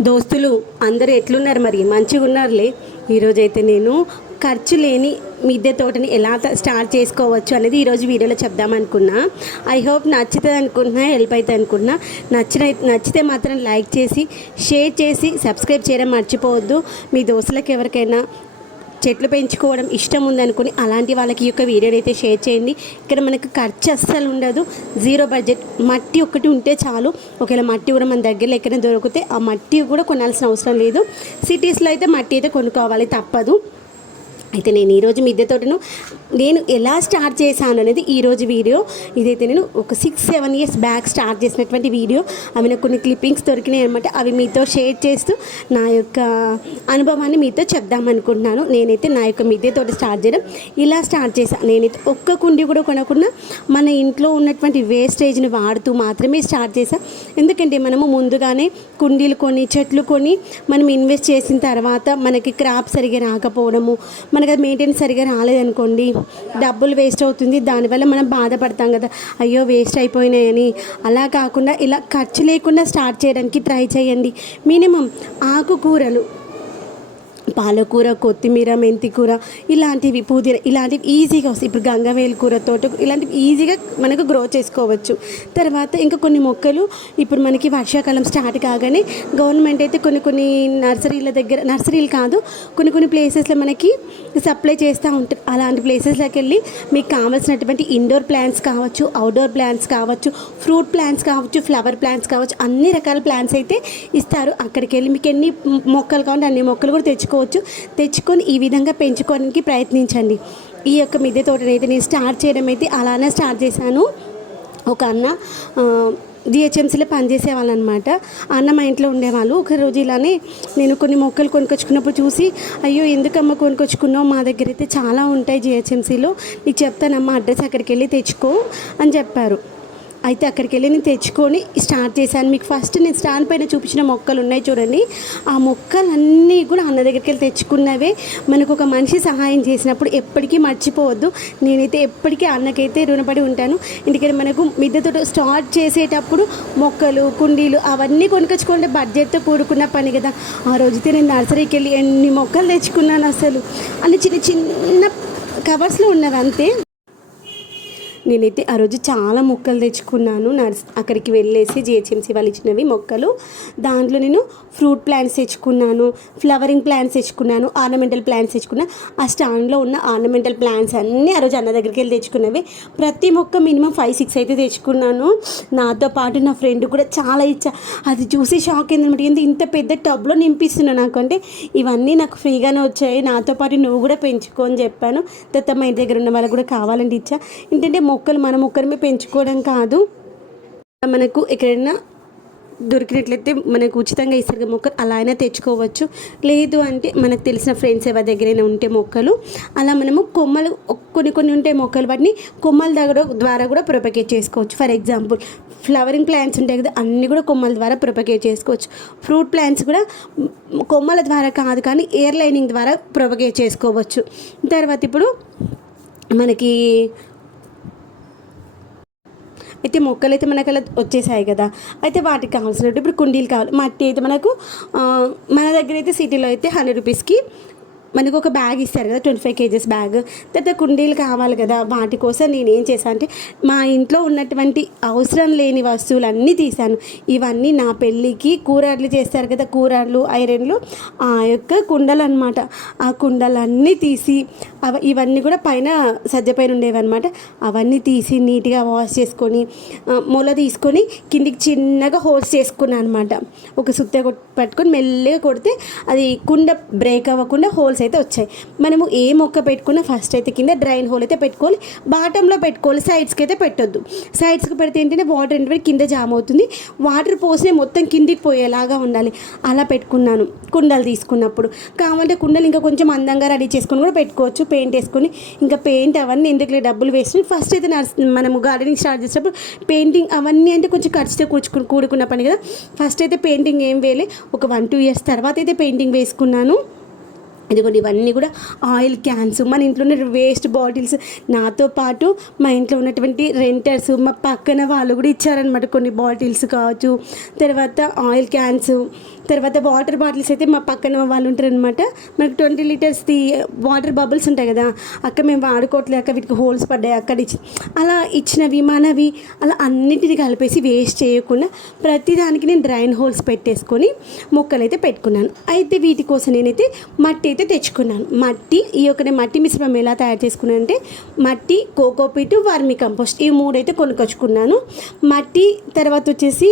దోస్తులు అందరూ ఎట్లున్నారు మరి? మంచిగా ఉన్నారులే? ఈరోజైతే నేను ఖర్చు లేని మిద్దె తోటని ఎలా స్టార్ట్ చేసుకోవచ్చు అనేది ఈరోజు వీడియోలో చెప్దామనుకున్నా ఐ హోప్ నచ్చుతుంది అనుకుంటున్నా హెల్ప్ అవుతుంది అనుకుంటున్నా. నచ్చిన నచ్చితే మాత్రం లైక్ చేసి షేర్ చేసి సబ్స్క్రైబ్ చేయడం మర్చిపోవద్దు. మీ దోస్తులకు ఎవరికైనా చెట్లు పెంచుకోవడం ఇష్టం ఉందనుకుని అలాంటి వాళ్ళకి ఈ యొక్క వీడియోని అయితే షేర్ చేయండి. ఇక్కడ మనకు ఖర్చు అస్సలు ఉండదు. Zero budget. మట్టి ఒకటి ఉంటే చాలు. ఒకవేళ మట్టి కూడా మన దగ్గరలో ఎక్కడైనా దొరికితే ఆ మట్టి కూడా కొనాల్సిన అవసరం లేదు. సిటీస్లో అయితే మట్టి అయితే కొనుక్కోవాలి తప్పదు. అయితే నేను ఈరోజు మిద్దె తోటను నేను ఎలా స్టార్ట్ చేశాను అనేది ఈరోజు వీడియో. ఇదైతే నేను ఒక six seven years back start చేసినటువంటి వీడియో. అవి నాకు కొన్ని క్లిప్పింగ్స్ దొరికినాయి అనమాట అవి మీతో షేర్ చేస్తూ నా యొక్క అనుభవాన్ని మీతో చెప్దామనుకుంటున్నాను నేనైతే నా యొక్క మిద్దె తోట స్టార్ట్ చేయడం ఇలా స్టార్ట్ చేశాను నేనైతే ఒక్క కుండి కూడా కొనకుండా మన ఇంట్లో ఉన్నటువంటి వేస్టేజ్ని వాడుతూ మాత్రమే స్టార్ట్ చేశాను ఎందుకంటే మనము ముందుగానే కుండీలు కొని చెట్లు కొని మనం ఇన్వెస్ట్ చేసిన తర్వాత మనకి క్రాప్ సరిగా రాకపోవడము మన మనకి మెయింటెనెన్స్ సరిగా రాలేదనుకోండి డబ్బులు వేస్ట్ అవుతుంది దానివల్ల మనం బాధపడతాం కదా. అయ్యో వేస్ట్ అయిపోయినాయని అలా కాకుండా ఇలా ఖర్చు లేకుండా స్టార్ట్ చేయడానికి ట్రై చేయండి. మినిమం ఆకుకూరలు పాలకూర కొత్తిమీర మెంతి కూర ఇలాంటివి పుదీనా ఇలాంటివి ఈజీగా వస్తాయి. ఇప్పుడు గంగవేలు కూర తోట ఇలాంటివి ఈజీగా మనకు గ్రో చేసుకోవచ్చు. తర్వాత ఇంకా కొన్ని మొక్కలు ఇప్పుడు మనకి వర్షాకాలం స్టార్ట్ కాగానే గవర్నమెంట్ అయితే కొన్ని కొన్ని నర్సరీల దగ్గర నర్సరీలు కాదు కొన్ని కొన్ని ప్లేసెస్లో మనకి సప్లై చేస్తూ ఉంటారు. అలాంటి ప్లేసెస్లోకి వెళ్ళి మీకు కావాల్సినటువంటి ఇండోర్ ప్లాంట్స్ కావచ్చు అవుట్డోర్ ప్లాంట్స్ కావచ్చు ఫ్రూట్ ప్లాంట్స్ కావచ్చు ఫ్లవర్ ప్లాంట్స్ కావచ్చు అన్ని రకాల ప్లాంట్స్ అయితే ఇస్తారు. అక్కడికి వెళ్ళి మీకు ఎన్ని మొక్కలు కావాలంటే అన్ని మొక్కలు కూడా తెచ్చుకో తెచ్చుకోవచ్చు. తెచ్చుకొని ఈ విధంగా పెంచుకోవడానికి ప్రయత్నించండి. ఈ యొక్క మిద్దె తోటనైతే నేను స్టార్ట్ చేయడం అయితే అలానే స్టార్ట్ చేశాను. ఒక అన్న జిహెచ్ఎంసీలో పనిచేసే అనమాట అన్న మా ఇంట్లో ఉండేవాళ్ళు. ఒక రోజు ఇలానే నేను కొన్ని మొక్కలు కొనుక్కొచ్చుకున్నప్పుడు చూసి అయ్యో ఎందుకమ్మ కొనుకొచ్చుకున్నావు? మా దగ్గర అయితే చాలా ఉంటాయి జిహెచ్ఎంసీలో. నీకు చెప్తానమ్మా అడ్రస్ అక్కడికి వెళ్ళి తెచ్చుకో అని చెప్పారు. అయితే అక్కడికి వెళ్ళి నేను తెచ్చుకొని స్టార్ట్ చేశాను. మీకు ఫస్ట్ నేను స్టాండ్ పైన చూపించిన మొక్కలు ఉన్నాయి చూడండి. ఆ మొక్కలన్నీ కూడా అన్న దగ్గరికి వెళ్ళి తెచ్చుకున్నవే. మనకు ఒక మనిషి సహాయం చేసినప్పుడు ఎప్పటికీ మర్చిపోవద్దు. నేనైతే ఎప్పటికీ అన్నకైతే రుణపడి ఉంటాను. ఎందుకంటే మనకు మిద్దెతో స్టార్ట్ చేసేటప్పుడు మొక్కలు కుండీలు అవన్నీ కొనుకొచ్చుకుంటే బడ్జెట్తో కూడుకున్న పని కదా. ఆ రోజైతే నేను నర్సరీకి వెళ్ళి ఎన్ని మొక్కలు తెచ్చుకున్నాను అసలు. అన్ని చిన్న చిన్న కవర్స్లో ఉన్నవి అంతే నేనైతే ఆ రోజు చాలా మొక్కలు తెచ్చుకున్నాను. నర్స్ అక్కడికి వెళ్ళేసి జిహెచ్ఎంసీ వాళ్ళు ఇచ్చినవి మొక్కలు. దాంట్లో నేను ఫ్రూట్ ప్లాంట్స్ తెచ్చుకున్నాను ఫ్లవరింగ్ ప్లాంట్స్ తెచ్చుకున్నాను ఆర్నమెంటల్ ప్లాంట్స్ తెచ్చుకున్నా. ఆ స్టాండ్లో ఉన్న ఆర్నమెంటల్ ప్లాంట్స్ అన్నీ ఆ రోజు అన్న దగ్గరికి వెళ్ళి తెచ్చుకున్నవి. ప్రతి మొక్క మినిమం ఫైవ్ సిక్స్ అయితే తెచ్చుకున్నాను. నాతో పాటు నా ఫ్రెండ్ కూడా చాలా ఇచ్చా. అది చూసి షాక్ అయిందనమాట ఏంది ఇంత పెద్ద టబ్లో నింపిస్తున్నా నాకు? అంటే ఇవన్నీ నాకు ఫ్రీగానే వచ్చాయి. నాతో పాటు నువ్వు కూడా పెంచుకో అని చెప్పాను. తర్వాత మా ఇంటి దగ్గర ఉన్న వాళ్ళకి కూడా కావాలంటే ఇచ్చా. ఏంటంటే మొక్కలు మనం ఒక్కరిమే పెంచుకోవడం కాదు. మనకు ఎక్కడైనా దొరికినట్లయితే మనకు ఉచితంగా ఇస్తారు. మొక్కలు అలా అయినా తెచ్చుకోవచ్చు. లేదు అంటే మనకు తెలిసిన ఫ్రెండ్స్ ఎవరి దగ్గరైనా ఉంటే మొక్కలు అలా మనము కొమ్మలు కొన్ని కొన్ని ఉంటాయి మొక్కలు వాటిని కొమ్మల దగ్గర ద్వారా కూడా ప్రొపగేట్ చేసుకోవచ్చు. ఫర్ ఎగ్జాంపుల్ ఫ్లవరింగ్ ప్లాంట్స్ ఉంటాయి కదా అన్నీ కూడా కొమ్మల ద్వారా ప్రొపగేట్ చేసుకోవచ్చు. ఫ్రూట్ ప్లాంట్స్ కూడా కొమ్మల ద్వారా కాదు కానీ ఎయిర్ లైనింగ్ ద్వారా ప్రొపగేట్ చేసుకోవచ్చు. తర్వాత ఇప్పుడు మనకి అయితే మొక్కలు అయితే మనకు అలా వచ్చేసాయి కదా. అయితే వాటికి కావాల్సినట్టు ఇప్పుడు కుండీలు కావాలి. మట్టి అయితే మనకు మన దగ్గర అయితే సిటీలో అయితే హండ్రెడ్ రూపీస్కి మనకు ఒక బ్యాగ్ ఇస్తారు కదా ట్వంటీ ఫైవ్ కేజెస్ బ్యాగ్ తర్వాత కుండీలు కావాలి కదా వాటి కోసం నేను ఏం చేశాను అంటే మా ఇంట్లో ఉన్నటువంటి అవసరం లేని వస్తువులన్నీ తీశాను. ఇవన్నీ నా పెళ్ళికి కూరడ్లు చేస్తారు కదా కూరడ్లు ఐరన్లు ఆ యొక్క కుండలు అనమాట ఆ కుండలన్నీ తీసి అవ ఇవన్నీ కూడా పైన సజ్జ పైన ఉండేవన్నమాట. అవన్నీ తీసి నీట్గా వాష్ చేసుకొని మొల తీసుకొని కిందికి చిన్నగా హోల్స్ చేసుకున్నాను అనమాట ఒక సుత్త పట్టుకొని మెల్లగా కొడితే అది కుండ బ్రేక్ అవ్వకుండా హోల్స్ అయితే వచ్చాయి. మనము ఏ మొక్క పెట్టుకున్నా ఫస్ట్ అయితే కింద డ్రైన్ హోల్ అయితే పెట్టుకోవాలి. బాటంలో పెట్టుకోవాలి. సైడ్స్కి అయితే పెట్టొద్దు. సైడ్స్కి పెడితే ఏంటంటే వాటర్ ఏంటంటే కింద జామ్ అవుతుంది. వాటర్ పోసి మొత్తం కిందికి పోయేలాగా ఉండాలి. అలా పెట్టుకున్నాను. కుండలు తీసుకున్నప్పుడు. కావాలంటే కుండలు ఇంకా కొంచెం అందంగా రెడీ చేసుకొని కూడా పెట్టుకోవచ్చు. పెయింట్ వేసుకొని. ఇంకా పెయింట్ అవన్నీ ఎందుకు డబ్బులు వేసుకుని ఫస్ట్ అయితే నర్స్ మనము గార్డెనింగ్ స్టార్ట్ చేసేటప్పుడు పెయింటింగ్ అవన్నీ అంటే కొంచెం ఖర్చుతో కూర్చుకుని కూడుకున్న పని కదా. ఫస్ట్ అయితే పెయింటింగ్ ఏం వేయలే. ఒక వన్ టూ ఇయర్స్ తర్వాత అయితే పెయింటింగ్ వేసుకున్నాను. ఇదిగోండి ఇవన్నీ కూడా ఆయిల్ క్యాన్స్ మన ఇంట్లో ఉన్న వేస్ట్ బాటిల్స్ నాతో పాటు మా ఇంట్లో ఉన్నటువంటి రెంటర్స్ మా పక్కన వాళ్ళు కూడా ఇచ్చారనమాట కొన్ని బాటిల్స్ కావచ్చు. తర్వాత ఆయిల్ క్యాన్స్ తర్వాత వాటర్ బాటిల్స్ అయితే మా పక్కన వాళ్ళు ఉంటారనమాట మనకు ట్వంటీ లీటర్స్ది వాటర్ బబుల్స్ ఉంటాయి కదా అక్క మేము వాడుకోవట్లే అక్క వీటికి హోల్స్ పడ్డాయి అక్కడ ఇచ్చి అలా ఇచ్చినవి మనవి అలా అన్నిటిని కలిపేసి వేస్ట్ చేయకుండా ప్రతిదానికి నేను డ్రైన్ హోల్స్ పెట్టేసుకొని మొక్కలు అయితే పెట్టుకున్నాను. అయితే వీటి కోసం నేనైతే మట్టి అయితే తెచ్చుకున్నాను. మట్టి ఈ యొక్క నేను మట్టి మిశ్రమం ఎలా తయారు చేసుకున్నాను అంటే మట్టి కోకోపీటు వర్మి కంపోస్ట్ ఈ మూడైతే కొనుకొచ్చుకున్నాను. మట్టి తర్వాత వచ్చేసి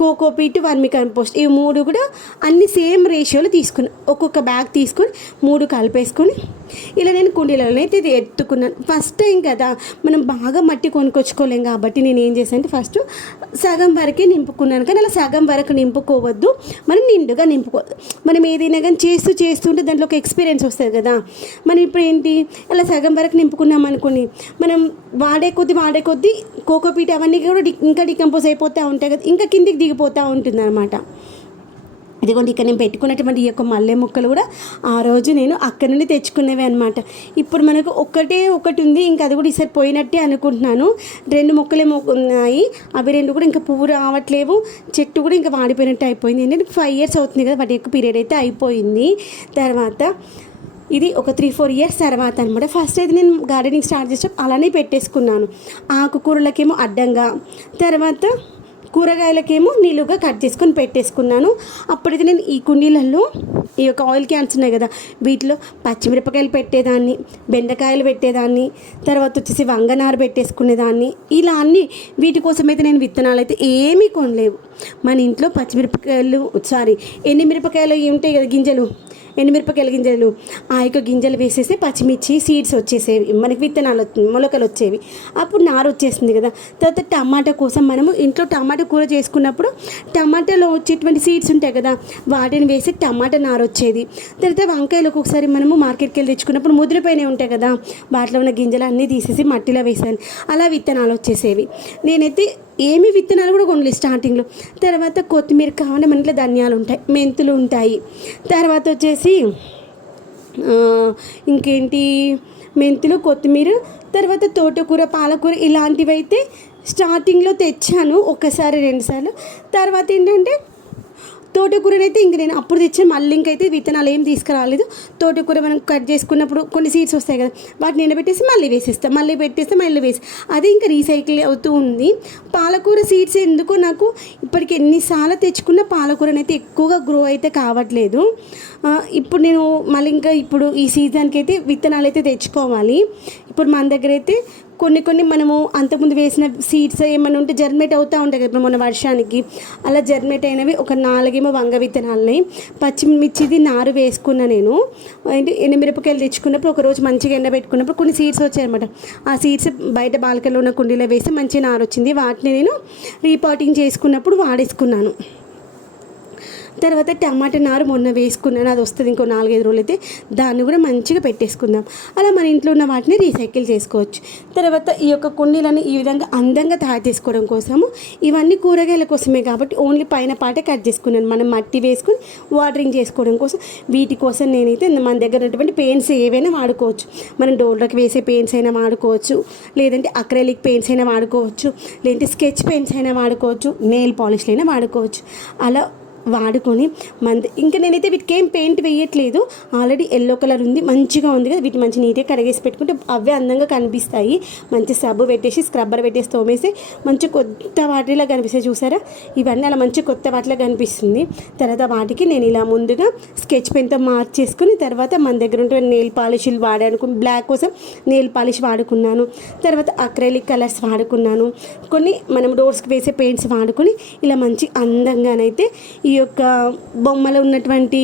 కోకోపీటు వర్మి కంపోస్ట్ ఈ మూడు కూడా అన్ని సేమ్ రేషియోలో తీసుకుని ఒక్కొక్క బ్యాగ్ తీసుకొని మూడు కలిపేసుకొని ఇలా నేను కుండీలలో అయితే ఇది ఎత్తుకున్నాను. ఫస్ట్ టైం కదా మనం బాగా మట్టి కొనుక్కొచ్చుకోలేం కాబట్టి నేను ఏం చేశాను అంటే ఫస్ట్ సగం వరకే నింపుకున్నాను. కానీ అలా సగం వరకు నింపుకోవద్దు. మనం నిండుగా నింపుకోవద్దు మనం ఏదైనా కానీ చేస్తూ చేస్తుంటే దాంట్లో ఒక ఎక్స్పీరియన్స్ వస్తుంది కదా. మనం ఇప్పుడు ఏంటి? అలా సగం వరకు నింపుకున్నాం అనుకుని మనం వాడే కొద్దీ వాడే కొద్దీ కోకోపీట్ అవన్నీ కూడా ఇంకా డికంపోజ్ అయిపోతూ ఉంటాయి కదా. ఇంకా కిందికి దిగిపోతూ ఉంటుంది అనమాట ఇదిగోండి ఇక్కడ నేను పెట్టుకున్నటువంటి ఈ యొక్క మల్లె మొక్కలు కూడా ఆ రోజు నేను అక్కడ నుండి తెచ్చుకునేవి అనమాట ఇప్పుడు మనకు ఒకటే ఒకటి ఉంది ఇంకా అది కూడా ఈసారి పోయినట్టే అనుకుంటున్నాను. రెండు మొక్కలే ఉన్నాయి. అవి రెండు కూడా ఇంకా పువ్వు రావట్లేవు. చెట్టు కూడా ఇంకా వాడిపోయినట్టు అయిపోయింది. ఏంటంటే ఫైవ్ ఇయర్స్ అవుతుంది కదా వాటి యొక్క పీరియడ్ అయితే అయిపోయింది. తర్వాత ఇది ఒక త్రీ ఫోర్ ఇయర్స్ తర్వాత అనమాట ఫస్ట్ అయితే నేను గార్డెనింగ్ స్టార్ట్ చేసేటప్పుడు అలానే పెట్టేసుకున్నాను. ఆకుకూరలకేమో అడ్డంగా. తర్వాత కూరగాయలకేమో నీళ్ళుగా కట్ చేసుకొని పెట్టేసుకున్నాను. అప్పుడైతే నేను ఈ కుండీలలో ఈ యొక్క ఆయిల్ క్యాన్స్ ఉన్నాయి కదా వీటిలో పచ్చిమిరపకాయలు పెట్టేదాన్ని బెండకాయలు పెట్టేదాన్ని తర్వాత వచ్చేసి వంగనారు పెట్టేసుకునేదాన్ని. ఇలా అన్ని వీటి కోసం అయితే నేను విత్తనాలు అయితే ఏమీ కొనలేవు. మన ఇంట్లో పచ్చిమిరపకాయలు సారీ ఎన్ని మిరపకాయలు ఇవి ఉంటాయి కదా గింజలు? ఎండుమిరపకాయల గింజలు ఆ యొక్క గింజలు వేసేసి పచ్చిమిర్చి సీడ్స్ వచ్చేసేవి మనకి విత్తనాలు మొలకలు వచ్చేవి. అప్పుడు నారు వచ్చేసింది కదా. తర్వాత టమాటా కోసం మనము ఇంట్లో టమాటా కూర చేసుకున్నప్పుడు టమాటాలో వచ్చేటువంటి సీడ్స్ ఉంటాయి కదా వాటిని వేసి టమాటా నారు వచ్చేది. తర్వాత వంకాయలు ఒక్కొక్కసారి మనము మార్కెట్కి వెళ్ళి తెచ్చుకున్నప్పుడు ముదిరిపోయినవి ఉంటాయి కదా వాటిలో ఉన్న గింజలు అన్నీ తీసేసి మట్టిలో వేసాను అలా విత్తనాలు వచ్చేసేవి. నేనైతే ఏమి విత్తనాలు కూడా కొనలేదు స్టార్టింగ్లో తర్వాత కొత్తిమీర కావాలంటే మన ఇంట్లో ధనియాలు ఉంటాయి మెంతులు ఉంటాయి. తర్వాత వచ్చేసి ఇంకేంటి? మెంతులు కొత్తిమీర తర్వాత తోటకూర పాలకూర ఇలాంటివి అయితే స్టార్టింగ్లో తెచ్చాను ఒకసారి రెండుసార్లు తర్వాత ఏంటంటే తోటకూరనైతే ఇంక నేను అప్పుడు తెచ్చాను మళ్ళీ ఇంకైతే విత్తనాలు ఏం తీసుకురాలేదు. తోటకూర మనం కట్ చేసుకున్నప్పుడు కొన్ని సీడ్స్ వస్తాయి కదా వాటిని ఎండబెట్టేసి మళ్ళీ వేసేస్తాం మళ్ళీ పెట్టేస్తే మళ్ళీ వేసి. అది ఇంకా రీసైకిల్ అవుతూ ఉంది. పాలకూర సీడ్స్ ఎందుకో నాకు ఇప్పటికి ఎన్నిసార్లు తెచ్చుకున్న పాలకూరనైతే ఎక్కువగా గ్రో అయితే కావట్లేదు. ఇప్పుడు నేను మళ్ళీ ఇంకా ఇప్పుడు ఈ సీజన్కి అయితే విత్తనాలు అయితే తెచ్చుకోవాలి. ఇప్పుడు మన దగ్గర అయితే కొన్ని కొన్ని మనము అంతకుముందు వేసిన సీడ్స్ ఏమైనా ఉంటే జర్మేట్ అవుతూ ఉంటాయి కదా. ఇప్పుడు మన వర్షానికి అలా జర్మేట్ అయినవి ఒక నాలుగేమో వంగ విత్తనాలని పచ్చిమిర్చిది నారు వేసుకున్న నేను. ఏంటి ఎండుమిరపకాయలు తెచ్చుకున్నప్పుడు ఒకరోజు మంచిగా ఎండబెట్టుకున్నప్పుడు కొన్ని సీడ్స్ వచ్చాయన్నమాట. ఆ సీడ్స్ బయట బాలికలో ఉన్న కుండీలో వేసి మంచి నారు వచ్చింది. వాటిని నేను రీపాటింగ్ చేసుకున్నప్పుడు వాడేసుకున్నాను. తర్వాత టమాటా నారు మొన్న వేసుకున్నాను అది వస్తుంది ఇంకో నాలుగైదు రోజులు అయితే దాన్ని కూడా మంచిగా పెట్టేసుకుందాం. అలా మన ఇంట్లో ఉన్న వాటిని రీసైకిల్ చేసుకోవచ్చు. తర్వాత ఈ యొక్క కుండీలను ఈ విధంగా అందంగా తయారు చేసుకోవడం కోసము ఇవన్నీ కూరగాయల కోసమే కాబట్టి ఓన్లీ పైన పాటే కట్ చేసుకున్నాను. మనం మట్టి వేసుకుని వాటరింగ్ చేసుకోవడం కోసం వీటి కోసం నేనైతే మన దగ్గర ఉన్నటువంటి పెయింట్స్ ఏవైనా వాడుకోవచ్చు. మనం డోర్లకు వేసే పెయింట్స్ అయినా వాడుకోవచ్చు లేదంటే అక్రెలిక్ పెయింట్స్ అయినా వాడుకోవచ్చు లేదంటే స్కెచ్ పెయింట్స్ అయినా వాడుకోవచ్చు నెయిల్ పాలిష్లు అయినా వాడుకోవచ్చు. అలా వాడుకొని మంది ఇంకా నేనైతే వీటికి ఏం పెయింట్ వేయట్లేదు. ఆల్రెడీ ఎల్లో కలర్ ఉంది మంచిగా ఉంది కదా. వీటి మంచి నీట్గా కడిగేసి పెట్టుకుంటే అవే అందంగా కనిపిస్తాయి. మంచి సబ్బు పెట్టేసి స్క్రబ్బర్ పెట్టేసి తోమేసి మంచి కొత్త వాటిలా కనిపిస్తాయి చూసారా? ఇవన్నీ అలా మంచి కొత్త వాటిలా కనిపిస్తుంది. తర్వాత వాటికి నేను ఇలా ముందుగా స్కెచ్ పెన్తో మార్చేసుకుని తర్వాత మన దగ్గర ఉంటే నెయిల్ పాలిష్లు వాడాను బ్లాక్ కోసం నెయిల్ పాలిష్ వాడుకున్నాను. తర్వాత అక్రైలిక్ కలర్స్ వాడుకున్నాను. కొన్ని మనం డోర్స్కి వేసే పెయింట్స్ వాడుకొని ఇలా మంచి అందంగానైతే ఈ యొక్క బొమ్మలు ఉన్నటువంటి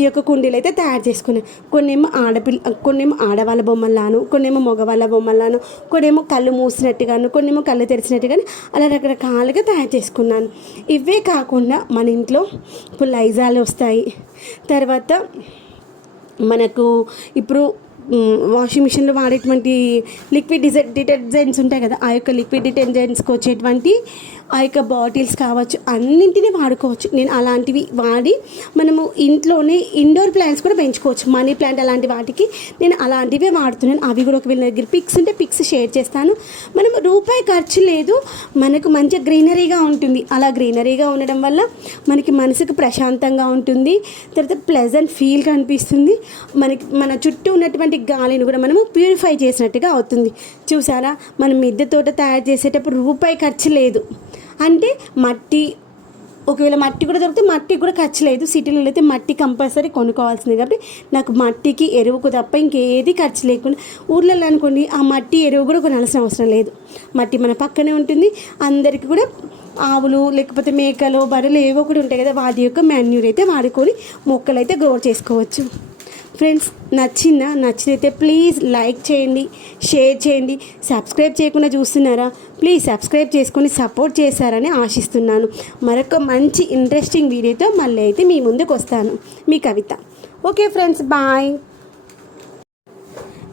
ఈ యొక్క కుండీలు అయితే తయారు చేసుకున్నాను. కొన్నేమో ఆడపిల్ల కొన్నేమో ఆడవాళ్ళ బొమ్మలాను కొన్నేమో మగవాళ్ళ బొమ్మలాను కొన్నేమో కళ్ళు మూసినట్టుగాను కొన్నేమో కళ్ళు తెరిచినట్టుగాను అలా రకరకాలుగా తయారు చేసుకున్నాను. ఇవే కాకుండా మన ఇంట్లో ఇప్పుడు లైజాలు వస్తాయి. తర్వాత మనకు ఇప్పుడు వాషింగ్ మిషన్లో వాడేటువంటి లిక్విడ్ డిజ డిటర్జెంట్స్ ఉంటాయి కదా ఆ యొక్క లిక్విడ్ డిటర్జెంట్స్కి వచ్చేటువంటి ఆ యొక్క బాటిల్స్ కావచ్చు అన్నింటినీ వాడుకోవచ్చు. నేను అలాంటివి వాడి మనము ఇంట్లోనే ఇండోర్ ప్లాంట్స్ కూడా పెంచుకోవచ్చు. మనీ ప్లాంట్ అలాంటి వాటికి నేను అలాంటివే వాడుతున్నాను. అవి కూడా ఒకవేళ దగ్గర పిక్స్ ఉంటే పిక్స్ షేర్ చేస్తాను. మనం రూపాయి ఖర్చు లేదు. మనకు మంచి గ్రీనరీగా ఉంటుంది. అలా గ్రీనరీగా ఉండడం వల్ల మనకి మనసుకు ప్రశాంతంగా ఉంటుంది. తర్వాత ప్లెజెంట్ ఫీల్ కనిపిస్తుంది. మనకి మన చుట్టూ ఉన్నటువంటి గాలిని కూడా మనము ప్యూరిఫై చేసినట్టుగా అవుతుంది. చూసారా? మనం మిద్దె తోట తయారు చేసేటప్పుడు రూపాయి ఖర్చు లేదు. అంటే మట్టి ఒకవేళ మట్టి కూడా దొరికితే మట్టి కూడా ఖర్చు లేదు. సిటీలో అయితే మట్టి కంపల్సరీ కొనుక్కోవాల్సింది కాబట్టి నాకు మట్టికి ఎరువుకు తప్ప ఇంకేది ఖర్చు లేకుండా ఊర్లలో అనుకోండి ఆ మట్టి ఎరువు కూడా కొనాల్సిన అవసరం లేదు. మట్టి మన పక్కనే ఉంటుంది. అందరికీ కూడా ఆవులు లేకపోతే మేకలు బర్రెలు ఏవో కూడా ఉంటాయి కదా వాటి యొక్క మాన్యూర్ అయితే వాడుకొని మొక్కలు అయితే గ్రో చేసుకోవచ్చు. ఫ్రెండ్స్ నచ్చిందా? నచ్చినైతే ప్లీజ్ లైక్ చేయండి షేర్ చేయండి. సబ్స్క్రైబ్ చేయకుండా చూస్తున్నారా? ప్లీజ్ సబ్స్క్రైబ్ చేసుకొని సపోర్ట్ చేశారని ఆశిస్తున్నాను. మరొక మంచి ఇంట్రెస్టింగ్ వీడియోతో మళ్ళీ అయితే మీ ముందుకు వస్తాను మీ కవిత. Okay friends bye.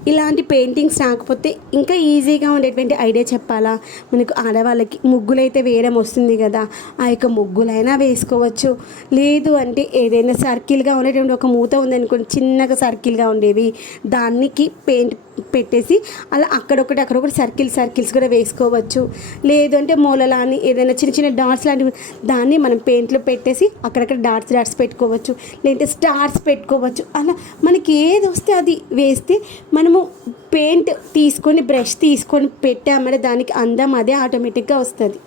ఇలాంటి పెయింటింగ్స్ రాకపోతే ఇంకా ఈజీగా ఉండేటువంటి ఐడియా చెప్పాలా? మనకు ఆడవాళ్ళకి ముగ్గులైతే వేయడం వస్తుంది కదా. ఆ యొక్క ముగ్గులైనా వేసుకోవచ్చు. లేదు అంటే ఏదైనా సర్కిల్గా ఉండేటువంటి ఒక మూత ఉందనుకోండి చిన్నగా సర్కిల్గా ఉండేవి. దానికి పెయింట్ పెట్టేసి అలా అక్కడొకటి అక్కడొకటి సర్కిల్ సర్కిల్స్ కూడా వేసుకోవచ్చు. లేదు అంటే మూలలాని ఏదైనా చిన్న చిన్న డాట్స్ లాంటివి దాన్ని మనం పెయింట్లో పెట్టేసి అక్కడక్కడ డాట్స్ డాట్స్ పెట్టుకోవచ్చు. లేదంటే స్టార్స్ పెట్టుకోవచ్చు. అలా మనకి ఏది వస్తే అది వేస్తే మనము పెయింట్ తీసుకొని బ్రష్ తీసుకొని పెట్టామంటే దానికి అందం అదే ఆటోమేటిక్గా వస్తుంది.